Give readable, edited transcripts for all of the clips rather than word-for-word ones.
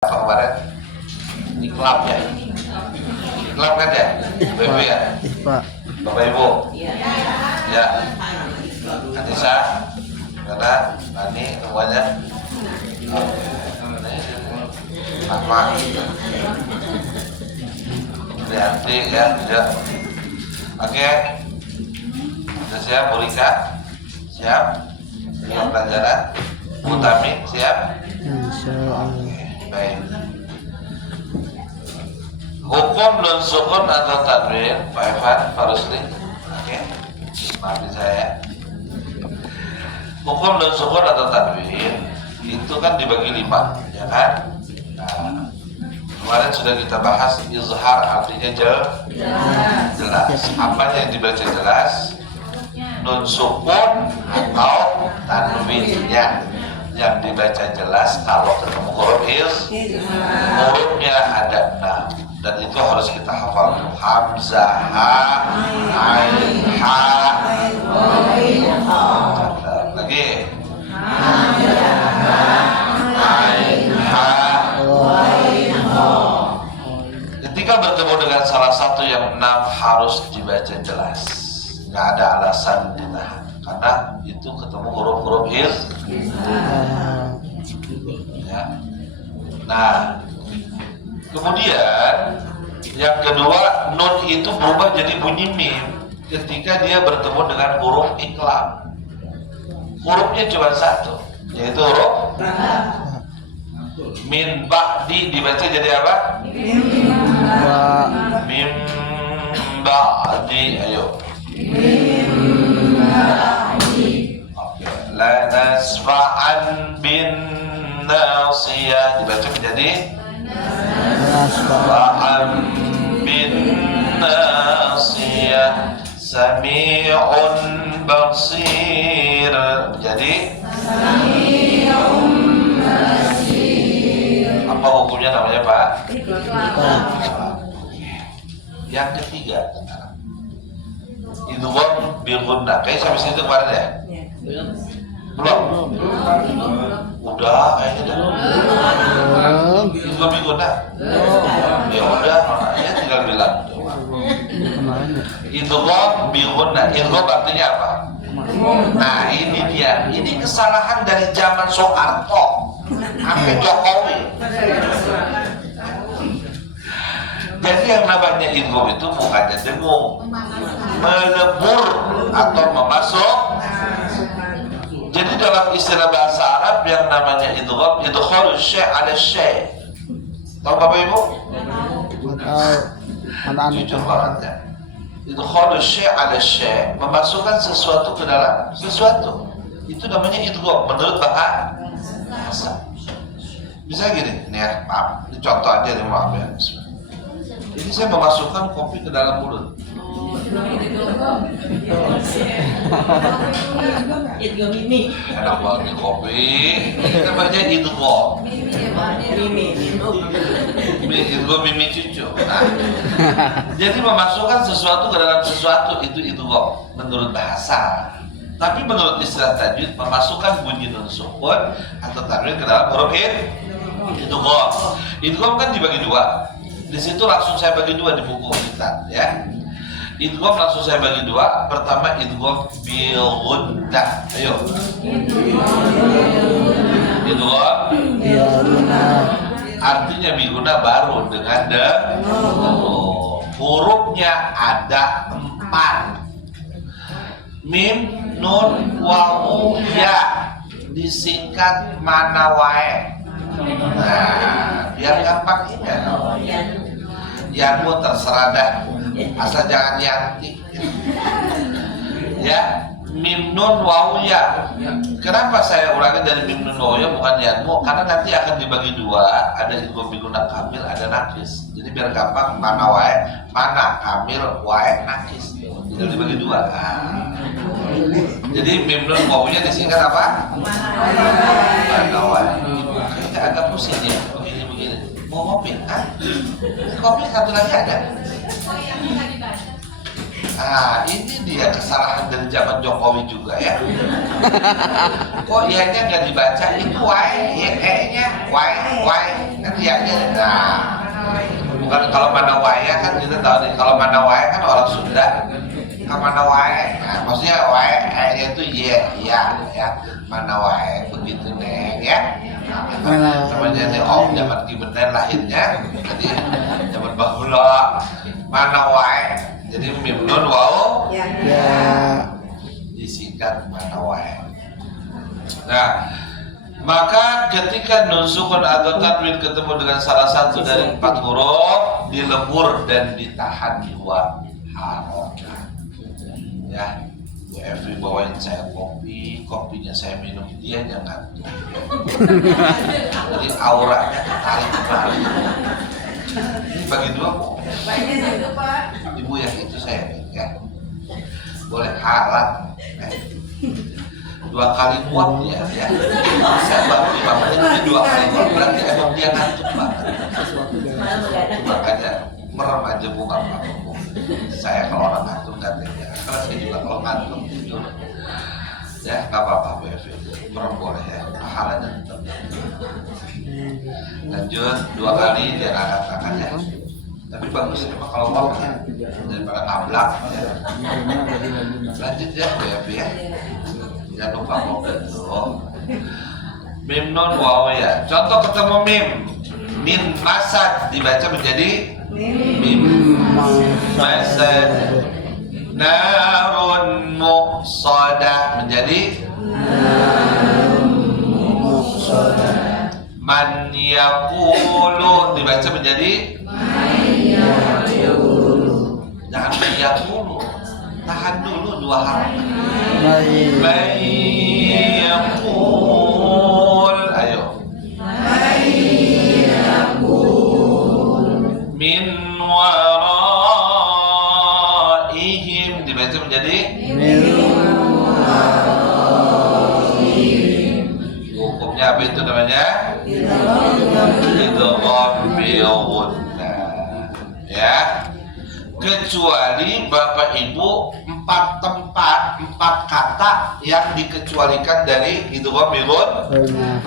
apa kemarin? Iklab ya? Iklab kan ya? BB ya? Pak. Bapak Ibu? Ya. Anissa, Nana, Nani, semuanya. Nama Rianti ya, ya. Oke. Sudah siap, Bu Rika? Siap? Siap pelajaran? Bu Tami, siap? Insyaallah. Baik. Hukum nun sukun atau tanwin, Pak Evan, Pak Rusli. Oke. Maafin saya. Hukum nun sukun atau tanwin itu kan dibagi 5, ya kan? Nah, kemarin sudah kita bahas izhar artinya jelas. Apa yang dibaca jelas? Nun sukun atau tanwinnya yang dibaca jelas. Kalau ketemu huruf hurufnya ada 6 dan itu harus kita hafal. Hamzah, ha, ain, ha, lagi ain, ha. Ketika bertemu dengan salah satu yang 6 harus dibaca jelas, nggak ada alasan ditahan karena itu ketemu huruf-huruf ya. Nah, kemudian yang kedua, nun itu berubah jadi bunyi mim ketika dia bertemu dengan huruf iklab. Hurufnya cuma satu, yaitu huruf min ba'di dibaca jadi apa? Min ba'di, ayo. Oke, la nasfa'an bin nasiyah dibaca menjadi nasfa'an bin nasiyah. Sami'un basir jadi apa hukumnya namanya Pak? Yang ketiga idgham bil gunnah. Kayak sampai situ kemarin ya? Belum? Udah kayaknya dah. Idgham bil gunnah? Ya udah, ya tinggal bilang. Idgham bil gunnah. Idgham artinya apa? Nah ini dia. Ini kesalahan dari zaman Soeharto sampai Jokowi. Jadi yang namanya idgham itu bukannya dengung, melebur atau memasuk. Jadi dalam istilah bahasa Arab yang namanya idgham, idkhalus syai' ala syai'. Tahu Bapak Ibu? Jujur banget ya. Idkhalus syai' ala syai', memasukkan sesuatu ke dalam sesuatu. Itu namanya idgham menurut bahasa. Bisa gini, nih ya, maaf. Ini contoh aja nih, maaf ya. Ini saya memasukkan kopi ke dalam mulut. Idgham ini. Enak banget nih kopi. Kita baca idgham. Idgham mimi cucu. Nah, jadi memasukkan sesuatu ke dalam sesuatu itu idgham menurut bahasa. Tapi menurut istilah tajwid memasukkan bunyi nun sukun atau tanwin ke dalam huruf idgham. Idgham kan dibagi 2. Di situ langsung saya bagi 2 di buku kita ya. Idgham langsung saya bagi 2. Pertama idgham bil gunnah. Ayo. Idgham artinya bil gunnah baru dengan hurufnya ada 4. Mim, nun, wawu, ya. Disingkat mana wae. Nah, biar gampang ingat. Yanmu terserah dah, asal jangan yanti. Ya, mim nun wawu ya. Kenapa saya ulangi dari mim nun wawu ya bukan yanmu? Karena nanti akan dibagi 2. Ada idgham bil gunnah kamil, ada nakis. Jadi biar gampang mana wae, mana kamil, wae nakis. Tinggal dibagi 2. Nah. Jadi mim nun wawu nya disingkat apa? Mana wae. Kayaknya agak pusing ya, begini. Mau ngopi? Kopi satu lagi ada? Nah, ini dia kesalahan dari zaman Jokowi juga ya. Kok ianya nggak dibaca? Itu wae, ya kayaknya wae kan ianya. Nah, bukan kalau mana wae kan kita tahu nih. Kalau mana wae kan orang Sunda. Kalau mana wae, nah, maksudnya wae itu iya ya. Mana wae begitu neng ya. Namanya nih om zaman gimana lahirnya, jadi zaman bahula mana wae. Jadi mim nun wau Ya. disingkat mana wae. Nah, maka ketika nun sukun atau tanwin ketemu dengan salah satu dari 4 huruf, dilebur dan ditahan 2 harokat. Ya, Bu Evi bawain saya kopinya saya minum, dia jangan. Jadi auranya ketarik kembali. Ini bagi 2 kok. Ibu yang itu saya ya. Boleh halal. 2 kali muap ya. Saya baru dibangun itu 2 kali muap, berarti emang dia ngantuk banget. Makanya merem aja bukan apa-apa. Saya kalau orang ngantuk nggak tega. Karena saya juga kalau ngantuk tidur. Ya nggak apa-apa Bu Evi. Merem boleh ya. Pahalanya tetap. Lanjut 2 kali dia angkat tangannya. Tapi bagus memang kalau mau ya, daripada ngablak ya. Lanjut ya Bu Evi ya. Jangan lupa ngobrol dulu. Mim nun waw ya. Contoh ketemu mim. Min masad dibaca menjadi mim masad. Narun muqsadah menjadi man yaqulu dibaca menjadi jangan man yaqulu, tahan dulu 2 harakat. Man yaqul, ayo min waraihim dibaca menjadi hukumnya apa itu namanya? Idgham bil ghunnah. Ya. Kecuali Bapak Ibu 4 tempat, 4 kata yang dikecualikan dari idgham bil ghunnah.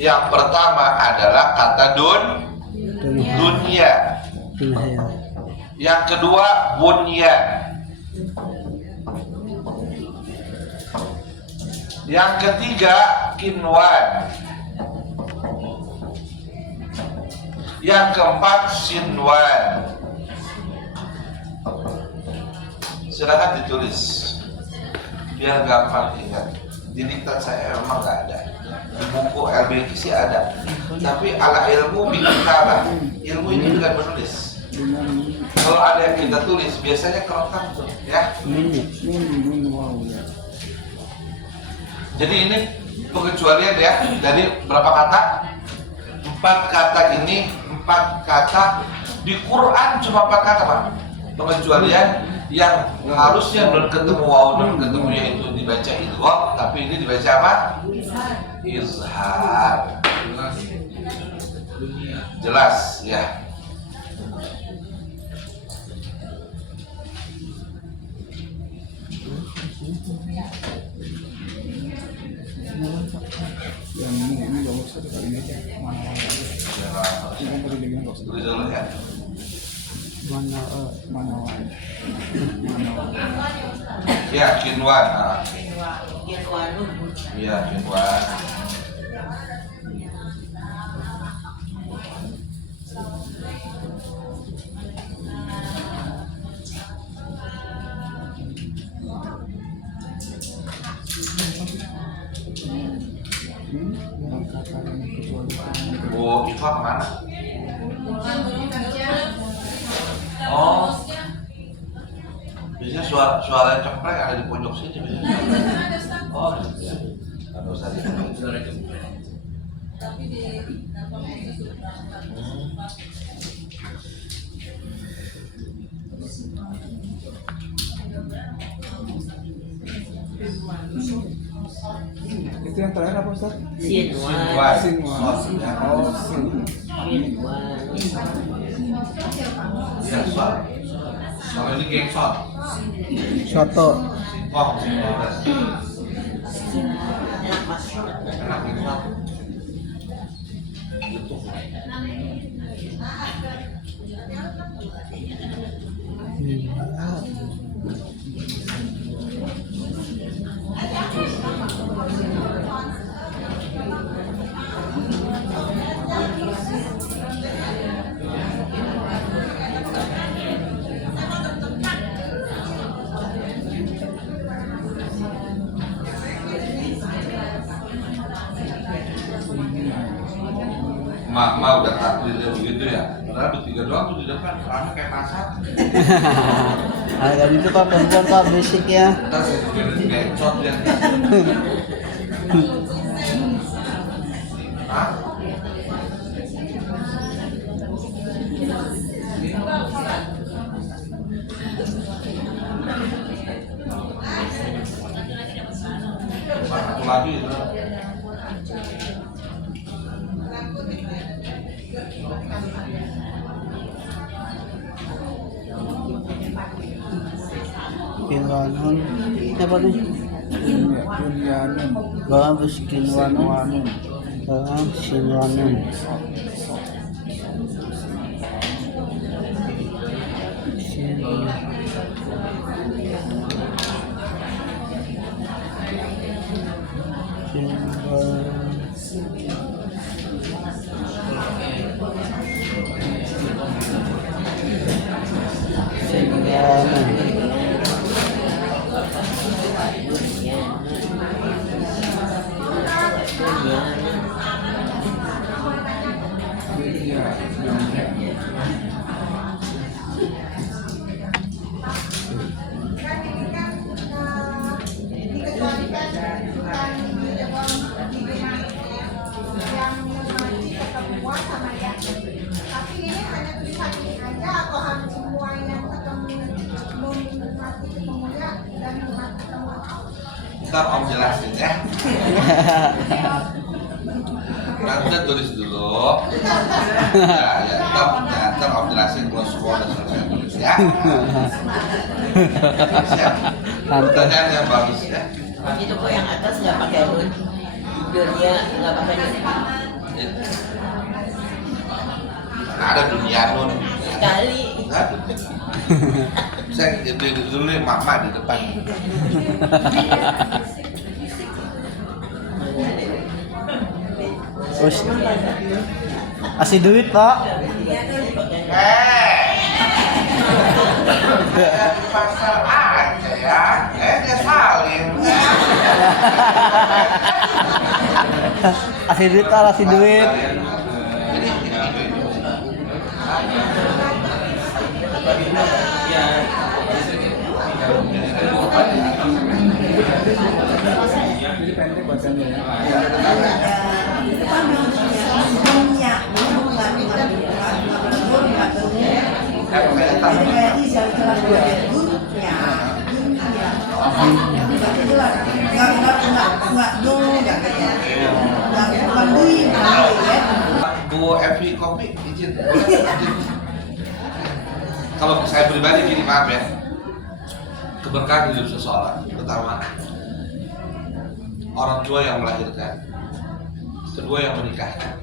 Yang pertama adalah kata dunia. Yang kedua bunyan. Yang ketiga kinwan. Yang keempat sinwan. Silakan ditulis biar gampang ingat. Di diktat saya memang nggak ada. Di buku LBQ sih ada. Tapi ala ilmu bikin kalah. Ilmu ini bukan menulis. Kalau ada yang kita tulis biasanya kerekam tuh ya. Jadi ini pengecualian ya dari berapa kata? 4 kata ini, 4 kata di Quran cuma 4 kata Pak. Pengecualian yang harusnya nun ketemu waw nun ketemunya itu dibaca idgham, tapi ini dibaca apa? Izhar. Jelas ya. Yang ini nggak usah kali ini aja Tulis dulu ya. mana Ya kinwan. Iya kinwan. Oh, itu mana? Oh, biasanya suara cempreng ada di pojok sini biasanya. Oh, iya. Ada usah di suara cempreng. Tapi di itu yang terakhir apa Ustaz? Sinwan. Oh, Ya, suara. Kalau ini gengshot, Soto. singkong, enak gengshot. Gitu. Mak udah takdirnya begitu ya. Padahal bertiga doang tuh di depan, karena kayak pasar. Agak itu Pak perempuan Pak berisik ya. Ntar saya juga gengshot ya. Hah? Satu lagi itu. Kinwanon. Apa nih? Bunyanin. Bagus kinwanon. Sinwanon. Ntar Om jelasin ya. Nanti tulis dulu. Ya, ntar Om jelasin kalau semua udah selesai tulis ya. Siap. Pertanyaan yang bagus ya. Itu kok yang atas nggak pakai hood, dunia nggak pakai Ada dunia nun. sekali. Saya dulu nih mama di depan. Terus kasih duit Pak. Pasal aja ya. Dia salim. Kasih duit Pak, kasih duit. Jadi pendek bacanya ya. Bu Evi kopi izin. Kalau saya pribadi gini, maaf ya, keberkahan hidup seseorang pertama orang tua yang melahirkan, kedua yang menikahkan,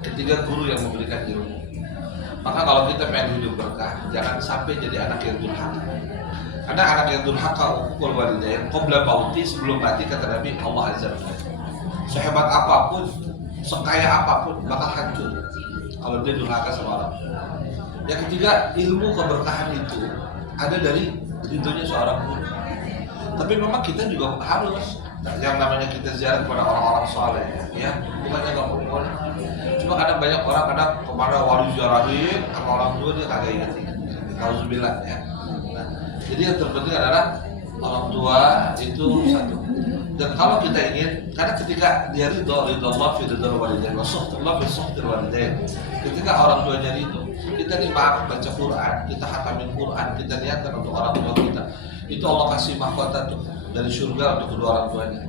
ketiga guru yang memberikan ilmu. Maka kalau kita pengen hidup berkah, jangan sampai jadi anak yang durhaka. Karena anak yang durhaka ukul walidain qabla mauti, sebelum mati kata Nabi Allah Azza wa Jalla. Sehebat apapun, sekaya apapun bakal hancur kalau dia durhaka sama orang. Yang ketiga, ilmu keberkahan itu ada dari ridhonya seorang guru. Tapi memang kita juga harus yang namanya kita ziarah kepada orang-orang soleh, ya, bukannya nggak boleh. Cuma kadang banyak orang kadang kemana wali ziarahin sama orang tua dia kagak ingat. Alhamdulillah ya. Nah, jadi yang terpenting adalah orang tua itu satu. Dan kalau kita ingin, karena ketika dia ridho Allah fi ridho walidain, wa suhtullah fi suhtil walidain. Ketika orang tuanya ridho, kita nih maaf baca Quran, kita khatamin Quran, kita niatkan untuk orang tua kita. Itu Allah kasih mahkota tuh dari surga untuk kedua orang tuanya.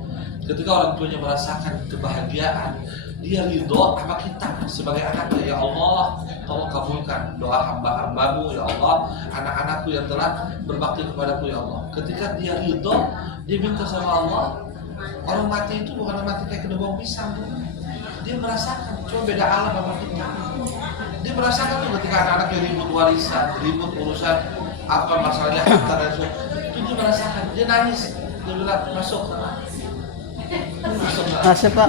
Ketika orang tuanya merasakan kebahagiaan, dia ridho sama kita sebagai anaknya. Ya Allah, tolong kabulkan doa berdoa hamba-hambamu ya Allah, anak-anakku yang telah berbakti kepadaku ya Allah. Ketika dia ridho, dia minta sama Allah. Orang mati itu bukan mati kayak kena bau pisang. Dia merasakan, cuma beda alam sama kita. Dia merasakan tuh ketika anak-anaknya ribut warisan, ribut urusan apa masalahnya harta dan sebagainya. Itu dia merasakan, dia nangis. Dia bilang masuk Masuk Pak.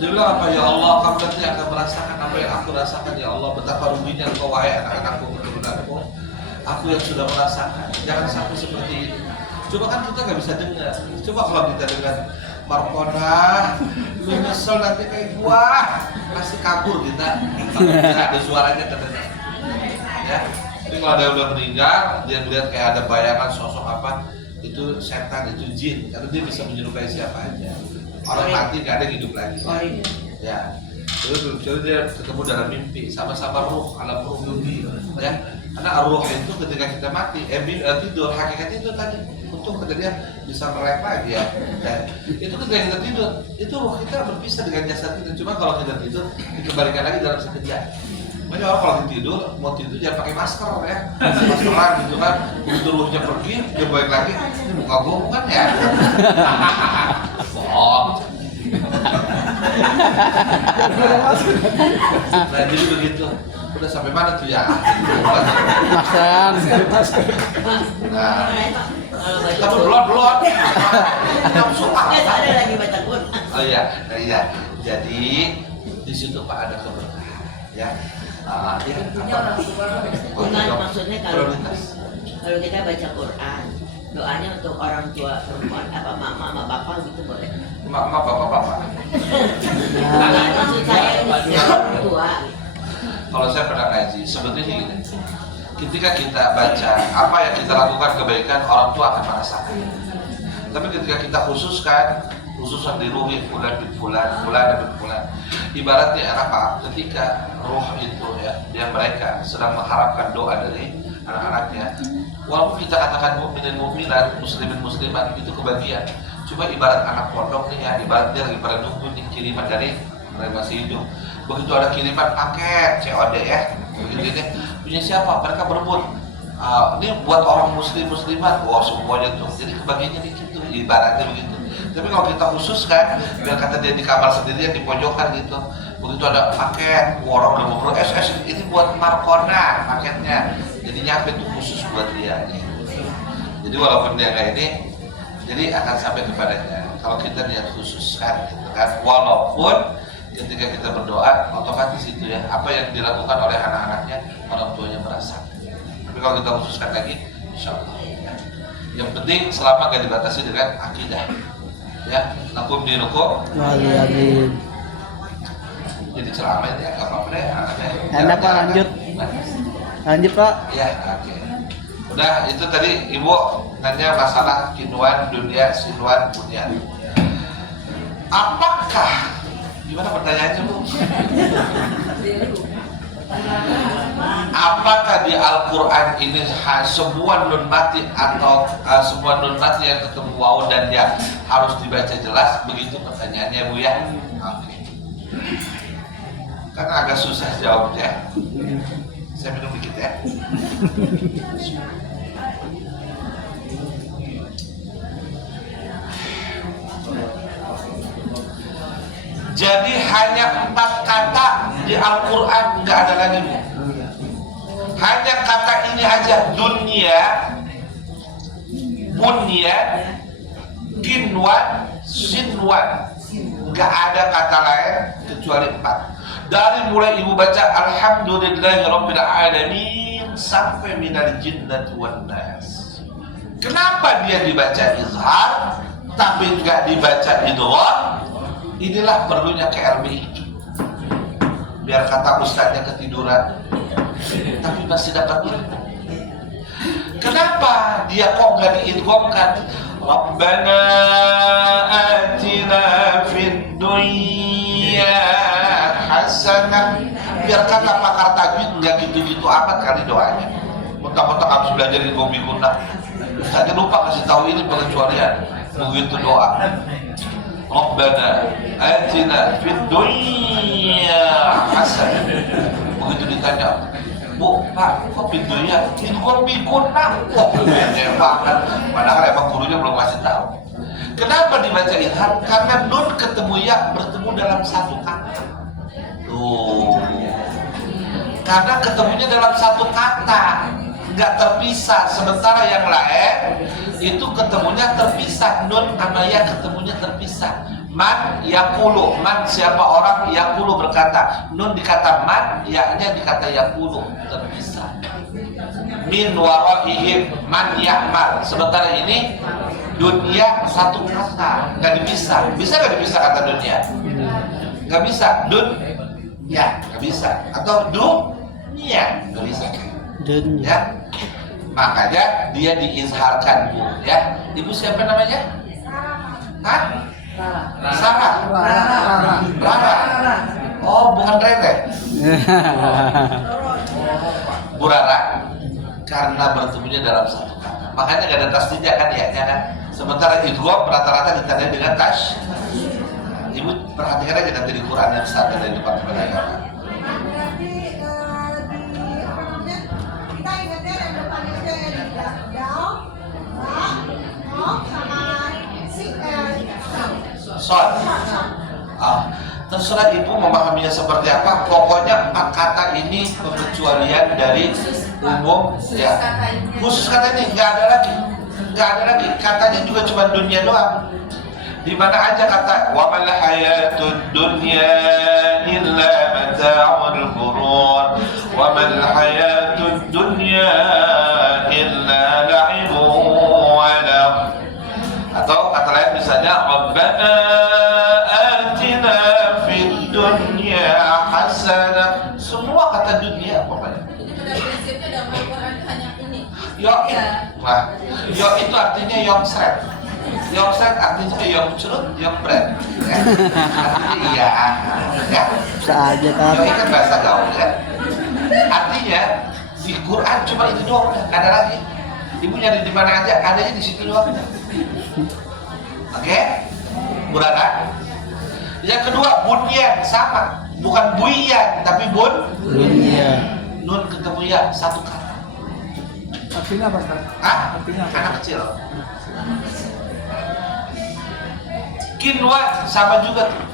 Dia bilang apa, ya Allah, kamu nanti akan merasakan apa yang aku rasakan ya Allah. Betapa ruginya engkau wahai anak-anakku, keturunanku. Aku yang sudah merasakan. Jangan sampai seperti ini. Coba kan kita nggak bisa dengar. Coba kalau kita dengar Markona, lu nyesel nanti kayak gua, pasti kabur kita. Nggak ada suaranya kedengar. Ya. Tapi kalau ada yang udah meninggal, dia melihat kayak ada bayangan sosok apa, itu setan, itu jin. Karena dia bisa menyerupai siapa aja. Orang mati nggak ada yang hidup lagi. Ya. Terus dia ketemu dalam mimpi, sama-sama ruh, alam ruh dunia. Ya. Karena ruh itu ketika kita mati, tidur, hakikatnya itu tadi. Untung kata dia bisa melek lagi ya. Dan itu ketika kita tidur, itu ruh kita berpisah dengan jasad kita. Cuma kalau kita tidur, dikembalikan lagi dalam sekejap. Makanya orang kalau tidur, mau tidur jangan pakai masker ya. Maskeran gitu kan. Begitu ruhnya pergi, dia balik lagi. Ini muka gua bukan ya? Bohong. Nah jadi begitu. Udah sampai mana tuh ya? Makan. Nah, Kalau tapi baca belum. Nafsu ada lagi baca Quran. Oh iya, nah, iya. Jadi di situ Pak ada keberkahan, ya. Ya, Bukan maksudnya kalau prioritas. kita baca Quran, doanya untuk orang tua perempuan apa mama sama bapak gitu boleh. Mama, bapak. Nah, maksud saya ini orang tua. Kalau saya pernah ngaji, sebetulnya gini. Ketika kita baca apa yang kita lakukan kebaikan, orang tua akan merasakan. Tapi ketika kita khususan di ruhi fulan bin fulan. Ibaratnya apa? Ketika roh itu ya, mereka sedang mengharapkan doa dari anak-anaknya. Walaupun kita katakan mukminin mukminat, muslimin muslimat itu kebagian. Cuma ibarat anak pondok nih ya, ibarat dia lagi pada nunggu nih kiriman dari mereka masih hidup. Begitu ada kiriman paket COD ya, begitu ini punya siapa? Mereka berebut. Ini buat orang muslimat, wah semuanya tuh. Jadi kebagiannya dikit tuh, ibaratnya begitu. Tapi kalau kita khususkan, biar kata dia di kamar sendirian di pojokan gitu. Begitu ada paket, orang udah ngobrol, ini buat Markona paketnya. Jadi nyampe tuh khusus buat dia. Gitu. Jadi walaupun dia kayak ini, jadi akan sampai kepadanya. Kalau kita niat khususkan, gitu kan. Walaupun ketika kita berdoa, otomatis itu ya, apa yang dilakukan oleh anak-anaknya, orang tuanya merasakan. Tapi kalau kita khususkan lagi, insya Allah. Ya. Yang penting selama gak dibatasi dengan akidah. Ya, lakum dinukum. Waliyamin. Jadi ceramah ini agak apa-apa deh, Enak Pak, lanjut. Lanjut Pak. Ya, oke. Udah, itu tadi Ibu nanya masalah kinuan dunia, sinuan bunyan. Apakah, gimana pertanyaannya Bu? Apakah di Al-Quran ini semua nun mati atau semua nun mati yang ketemu waw dan ya harus dibaca jelas? Begitu pertanyaannya Bu ya? Oke. Karena agak susah jawabnya. Saya minum dikit ya. Jadi hanya 4 kata di Al-Quran, nggak ada lagi Bu. Hanya kata ini aja, dunia, bunyan, kinwan, sinwan. Nggak ada kata lain kecuali 4. Dari mulai Ibu baca Alhamdulillahirabbil alamin sampai minal jinnati wan nas. Kenapa dia dibaca izhar tapi nggak dibaca idgham? Inilah perlunya KLBI. Biar kata ustadznya ketiduran, tapi masih dapat ilmu. Kenapa dia kok nggak diidghamkan? Rabbana atina fid dunya hasanah. Biar kata pakar tajwid nggak gitu-gitu amat kali doanya. Mentang-mentang habis belajar ilmu bikuna, ustadznya lupa kasih tahu ini pengecualian. Begitu doa. Rabbana atina fid dunya hasanah. Begitu ditanya, Bu, Pak, kok pintunya? Idgham bigunna. Kok pintunya banget? Padahal emang gurunya belum kasih tahu. Kenapa dibaca idgham? Karena nun ketemu ya bertemu dalam satu kata. Tuh. Karena ketemunya dalam satu kata, nggak terpisah. Sementara yang lain itu ketemunya terpisah. Nun sama ya ketemunya terpisah. Man yakulu, man siapa orang yakulu berkata. Nun dikata man, ya-nya dikata yakulu, terpisah. Min waraihim man ya'mal. Sementara ini dunia satu kata, nggak dipisah. Bisa nggak dipisah kata dunia? Nggak bisa. Ya, nggak bisa. Atau dunia nggak bisa. Dunia. Ya, makanya dia diizharkan, Bu. Ya, ibu siapa namanya? Hah? Sarah. Rara. Oh, bukan Rere. Bu Rara. Karena bertemunya dalam satu kata. Makanya nggak ada tasdidnya kan ya, kan? Sementara idgham rata-rata ditandai dengan tas. Ibu perhatikan aja nanti di Quran yang standar dari Departemen Agama. Kita ingatnya yang depannya itu yang di daun, sama Son. Terserah ibu memahaminya seperti apa. Pokoknya 4 kata ini pengecualian dari umum ya. Khusus kata ini nggak ada lagi. Katanya juga cuma dunia doang. Di mana aja kata wa mal hayatud dunya illa mata'ul ghurur wa mal hayatud dunya illa la'ibun wa lahu. Atau kata lain misalnya Rabbana atina fid dunya hasanah. Semua kata dunia pokoknya. Jadi pada prinsipnya dalam Al-Quran hanya ini. Yo itu artinya yongsret. Yongsret artinya yongcrut, yongbret. Ya. Artinya iya. Ya. Bisa aja kan. Yo kan bahasa gaul ya. Artinya di Quran cuma itu doang, nggak ada lagi. Ibu nyari di mana aja, adanya di situ doang. Oke, Bu Rara. Yang kedua bunyan sama, bukan buiyan tapi Dunia. Nun ketemu ya satu kata. Artinya apa, Ustaz? Hah? Artinya apa? Anak kecil. Kinwan sama juga tuh.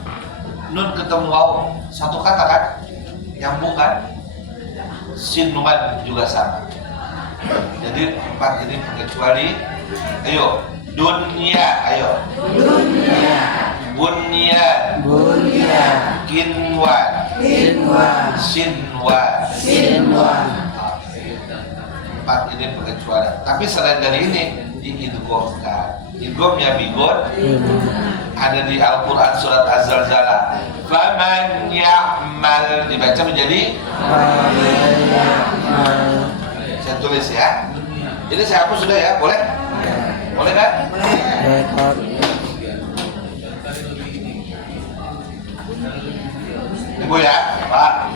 Nun ketemu waw satu kata kan? Nyambung kan? Sinwan juga sama. Jadi 4 ini kecuali. Ayo, dunia, ayo. Dunia. Bunyan, kinwan, sinwan. 4 ini pengecualian. Tapi selain dari ini diidghamkan. Idghamnya bigon ada di Al-Quran surat Az-Zalzalah. Faman ya'mal dibaca menjadi. Saya tulis ya. Ini saya hapus sudah ya, boleh? Boleh kan? Rekod. Ibu ya, Pak.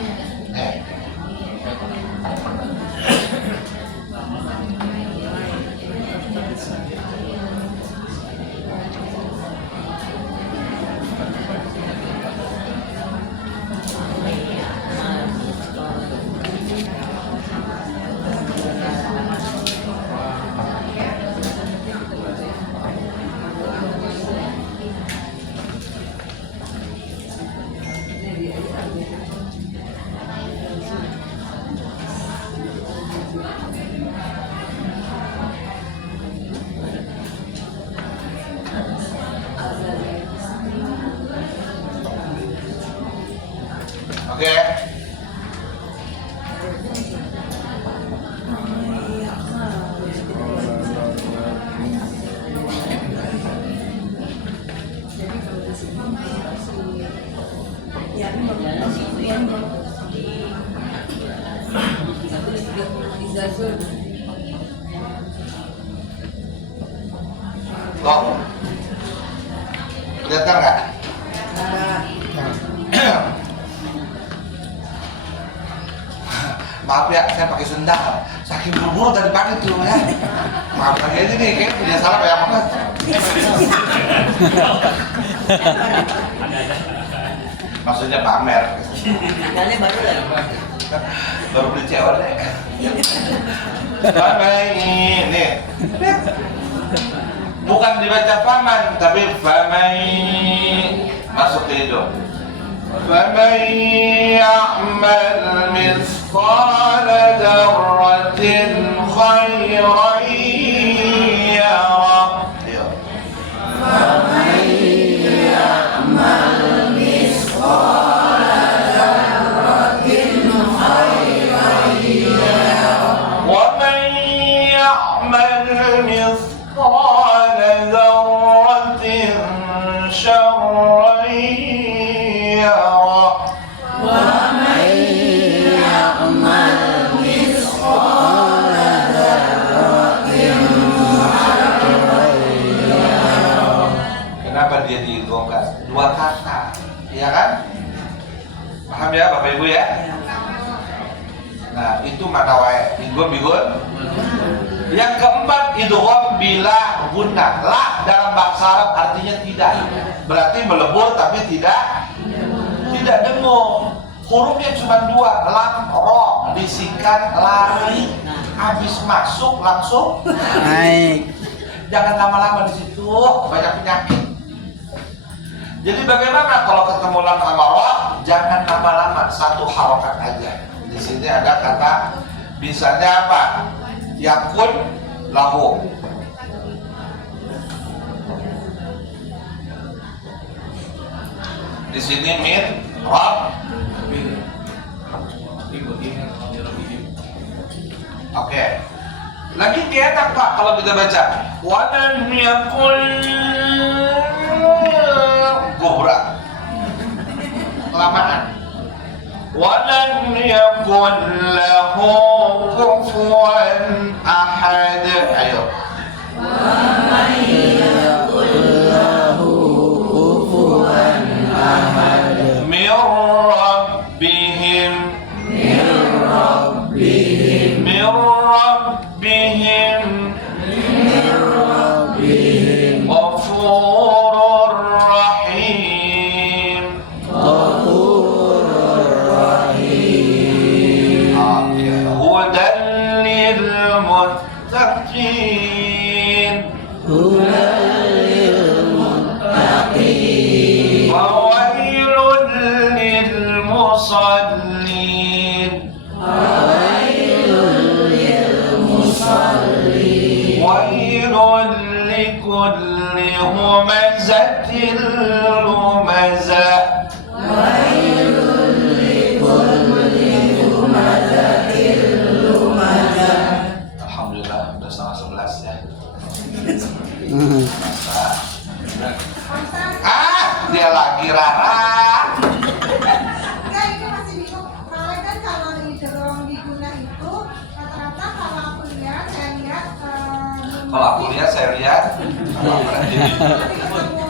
Oke. Loh. Kelihatan nggak? Maaf ya, saya pakai sendal. Saking buru-buru tadi pagi tuh ya. Maafkan aja nih, kayaknya punya salah kayak apa? Maksudnya pamer. Sandalnya baru lagi. baru beli cewek deh. Famai nih. Bukan dibaca faman tapi famai masuk ke hidung. فمن يعمل مثقال ذرة خيرا يره. ومن يعمل مثقال ذرة شرا يره. Kenapa dia diigongkan? Dua kata, ya kan? Paham ya Bapak Ibu ya? Nah, itu mana wae? Idgham bigun. Yang keempat, idgham bila guna. La dalam bahasa Arab artinya tidak. Berarti melebur tapi tidak dengung. Hurufnya cuma dua, lam, ro, disingkat lari. Habis masuk langsung Naik. jangan lama-lama di situ, banyak penyakit. Jadi bagaimana kalau ketemu lam sama ro? Jangan lama-lama, satu harokat aja. Di sini ada kata misalnya apa? Yakun lahu. Di sini min rob. Oke. Lagi enak Pak kalau kita baca. Walam yakul gubra. Kelamaan. Walam yakul lahu kufuwan ahad. Ayo. Min rabbihim. Ghafurur Rahim. Hudan lil muttaqin. Fawailun lil musallin. Wailun likulli humazatin lumazah. Alhamdulillah udah setengah 11 ya. Dia lagi Rara. Enggak, ini masih bingung. Soalnya kan kalau di dorong diguna itu rata-rata kalau aku lihat, saya lihat Kalau aku lihat saya lihat nanti ketemu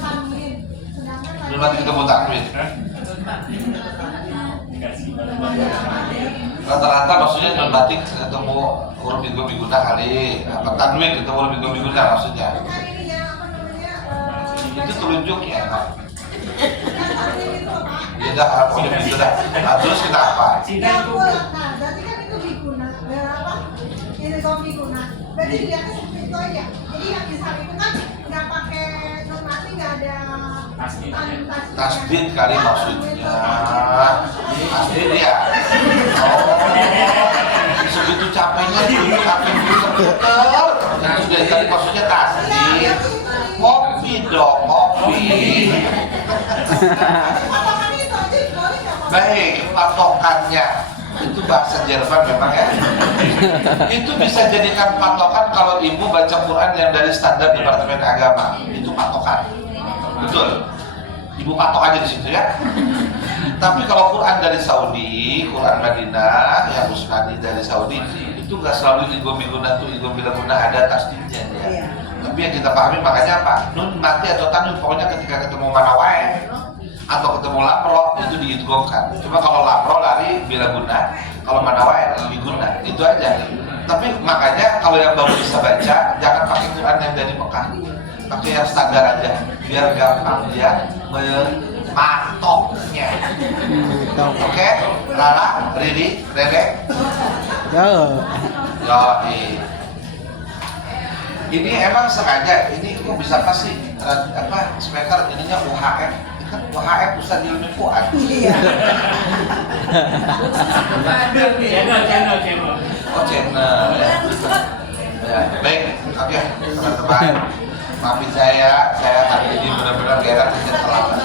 tanwin. Sedangkan belum nanti ketemu takwid. Rata-rata maksudnya non batik ketemu huruf biguna kali. Apa tanwin ketemu huruf biguna maksudnya. bukan ini ya, apa namanya? Itu telunjuk ya. Tanwin itu apa? Ya dah pokoknya begitu dah. Nah, terus kita apa? Dapur. Nah, berarti kan itu diguna. Apa? Ini kok diguna. Berarti dilihatnya seperti itu aja. Jadi yang bisa itu kan nggak pakai non mati, nggak ada Tasdid kali maksudnya. Tasdid ya. Oh, segitu capeknya dulu capek komputer. Itu dari tadi maksudnya tasdid. Ngopi dong, ngopi. Patokannya itu aja boleh nggak? Baik, patokannya itu bahasa Jerman memang ya. Itu bisa jadikan patokan kalau ibu baca Quran yang dari standar Departemen Agama. Itu patokan. Betul. Ibu patok aja di situ ya. Tapi kalau Quran dari Saudi, Quran Madinah, yang Usmani dari Saudi, itu nggak selalu idgham biguna tuh, idgham bilaguna ada tasdidnya ya. Tapi yang kita pahami makanya apa? Nun mati atau tanwin pokoknya ketika ketemu mana wae atau ketemu lamro itu diidghamkan. Cuma kalau lamro lari bilaguna, kalau mana wae biguna. Itu aja. Tapi makanya kalau yang baru bisa baca jangan pakai Quran yang dari Mekah. Pakai yang standar aja biar gampang dia matoknya. baiknya. Tahu. Oke, Rara, Riri, Rere. Ya. Yo, ini emang sengaja. Ini kok bisa kasih speaker ininya UHF. Kan UHF Ustaz Ilmi Fuad. Iya. Oh, channel ya. Ya, baik, oke, teman-teman. Maafin saya hari ini benar-benar gak enak terlambat.